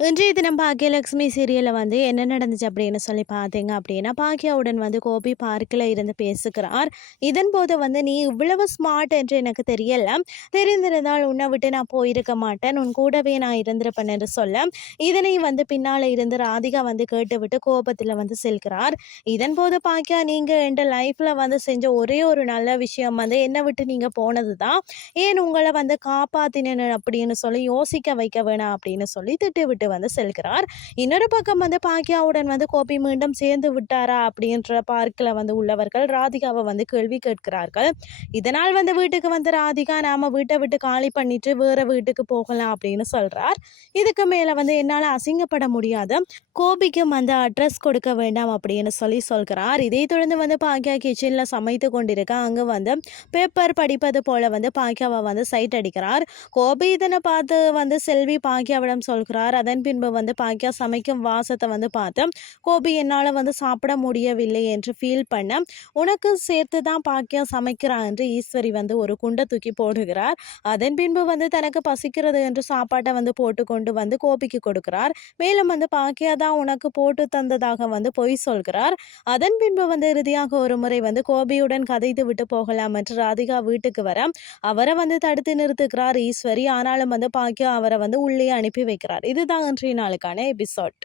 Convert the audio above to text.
இன்றைய தினம் பாக்கியலட்சுமி சீரியலில் வந்து என்ன நடந்துச்சு அப்படின்னு சொல்லி பார்த்தீங்க அப்படின்னா பாக்கியாவுடன் வந்து கோபி பார்க்கில் இருந்து பேசுகிறார். இதன் போது வந்து நீ இவ்வளவு ஸ்மார்ட் என்று எனக்கு தெரியல. தெரிந்திருந்தால் உன்னை விட்டு நான் போயிருக்க மாட்டேன். உன் கூடவே நான் இருந்திருப்பேன் என்று சொல்ல இதனை வந்து பின்னால் இருந்து ராதிகா வந்து கேட்டுவிட்டு கோபத்தில் வந்து செல்கிறார். இதன் போது பாக்கியா நீங்கள் என் லைஃப்பில் வந்து செஞ்ச ஒரே ஒரு நல்ல விஷயம் வந்து என்னை விட்டு நீங்கள் போனது தான் ஏன் உங்களை வந்து காப்பாற்றினேன் அப்படின்னு சொல்லி யோசிக்க வைக்க வேணாம் அப்படின்னு சொல்லி திட்டு விட்டு வந்து செல்கிறார். இன்னொரு பக்கம் வந்து பாக்கியாவுடன் வந்து கோபி மீண்டும் சேர்ந்து விட்டாரா அப்படின்ற பார்க்கில் வந்து உள்ளவர்கள் ராதிகாவை வந்து கேள்வி கேட்கிறார்கள். இதனால் வந்து வீட்டுக்கு வந்து ராதிகா நாம வீட்டை விட்டு காலி பண்ணிட்டு வேற வீட்டுக்கு போகலாம் அப்படின்னு சொல்றார். இதுக்கு மேல வந்து என்னால் அசிங்கப்பட முடியாது. கோபிக்கும் வந்து அட்ரஸ் கொடுக்க வேண்டாம் அப்படின்னு சொல்லி சொல்கிறார். இதை தொடர்ந்து வந்து பாக்கியா கிச்சனில் சமைத்து கொண்டிருக்க அங்கே வந்து பேப்பர் படிப்பது போல வந்து பாக்கியாவை வந்து சைட் அடிக்கிறார். கோபி இதனை பார்த்து வந்து செல்வி பாக்கியாவிடம் சொல்கிறார். அதை அதன் பின்பு வந்து பாக்கியா சமைக்கும் வாசத்தை வந்து பார்த்து கோபி என்னால் வந்து சாப்பிட முடியவில்லை என்று ஃபீல் பண்ண உனக்கு சேர்த்து தான் பாக்கியா சமைக்கிறா என்று ஈஸ்வரி வந்து ஒரு குண்டை தூக்கி போடுகிறார். அதன் பின்பு வந்து தனக்கு பசிக்கிறது என்று சாப்பாட்டை வந்து போட்டுக்கொண்டு வந்து கோபிக்கு கொடுக்கிறார். மேலும் வந்து பாக்கியா தான் உனக்கு போட்டு தந்ததாக வந்து பொய் சொல்கிறார். அதன் பின்பு வந்து இறுதியாக ஒரு முறை வந்து கோபியுடன் கதைத்து விட்டு போகலாம் என்று ராதிகா வீட்டுக்கு வர அவரை வந்து தடுத்து நிறுத்துகிறார் ஈஸ்வரி. ஆனாலும் வந்து பாக்கியா அவரை வந்து உள்ளே அனுப்பி வைக்கிறார். இதுதான் இன்றைய நாளுக்கான எபிசோட்